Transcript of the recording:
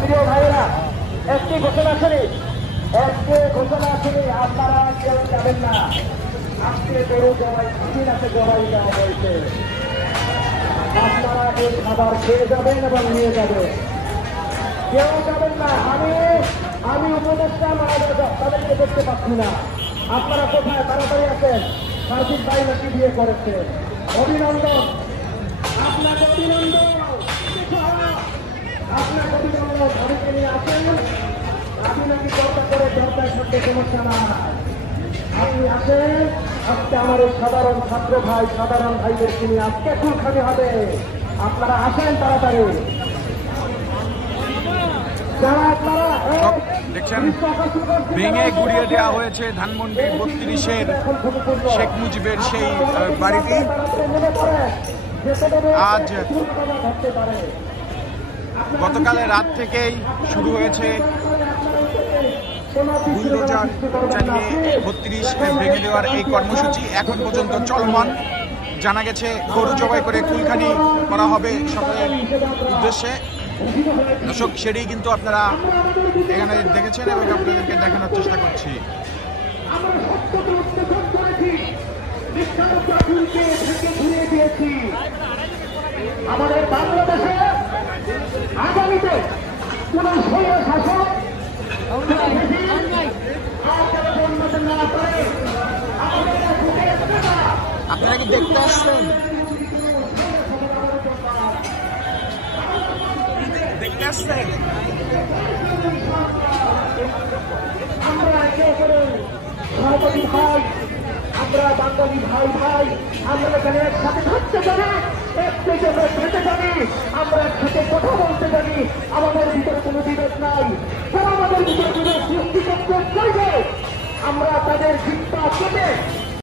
প্রিয় ভাইয়েরা, একটি ঘোষণা শুনি, আপনারা কেউ যাবেন না। আজকে গরু জবাই আছে, জবাই দেওয়া হয়েছে। আপনারা এই খাবার খেয়ে যাবেন এবং নিয়ে যাবেন, কেউ যাবেন না। আমি উপদেষ্টা তাদেরকে দেখতে পাচ্ছি না। আপনারা কোথায়? তাড়াতাড়ি আছেন। সার্বিক ভাই নাকি বিয়ে করেছেন, অভিনন্দন আপনাকে, অভিনন্দন আপনাকে, অভিনন্দন। ভাবিকে নিয়ে আসেন, আপনি নাকি চর্চা করে চর্চায় থাকতে সমস্যা না। আপনি আসেন, আজকে আমার এই সাধারণ ছাত্র ভাই, সাধারণ ভাইদেরকে নিয়ে আজকে কুলখানি হবে। আপনারা আসেন তাড়াতাড়ি। দেখছেন ভেঙে গুড়িয়ে দেওয়া হয়েছে ধানমন্ডি 32-এর শেখ মুজিবের সেই বাড়িটি। আজ গতকালের রাত থেকেই শুরু হয়েছে বুলডোজার চালিয়ে 32 ভেঙে দেওয়ার এই কর্মসূচি এখন পর্যন্ত চলমান। জানা গেছে গরু জবাই করে কুলখানি করা হবে সকলের উদ্দেশ্যে। দর্শক, সেটাই কিন্তু আপনারা এখানে দেখেছেন এবং আপনাদেরকে দেখানোর চেষ্টা করছি। আমাদের বাংলাদেশে আগামীতে কোন শাসক আপনারা কি দেখতে আসছেন? দেখতে আসছেন? আমরা একে অপরে সহপাঠী ভাই, আমরা বাঙালি ভাই ভাই, আমরা এখানে একসাথে থাকতে জানি, এক থেকে খেতে জানি, আমরা একসাথে কথা বলতে জানি। আমাদের ভিতরে কোনো বিভেদ নাই। তারা আমাদের ভিতরে বিভেদ সৃষ্টি করতে চাইবে, আমরা তাদের চিন্তা কেটে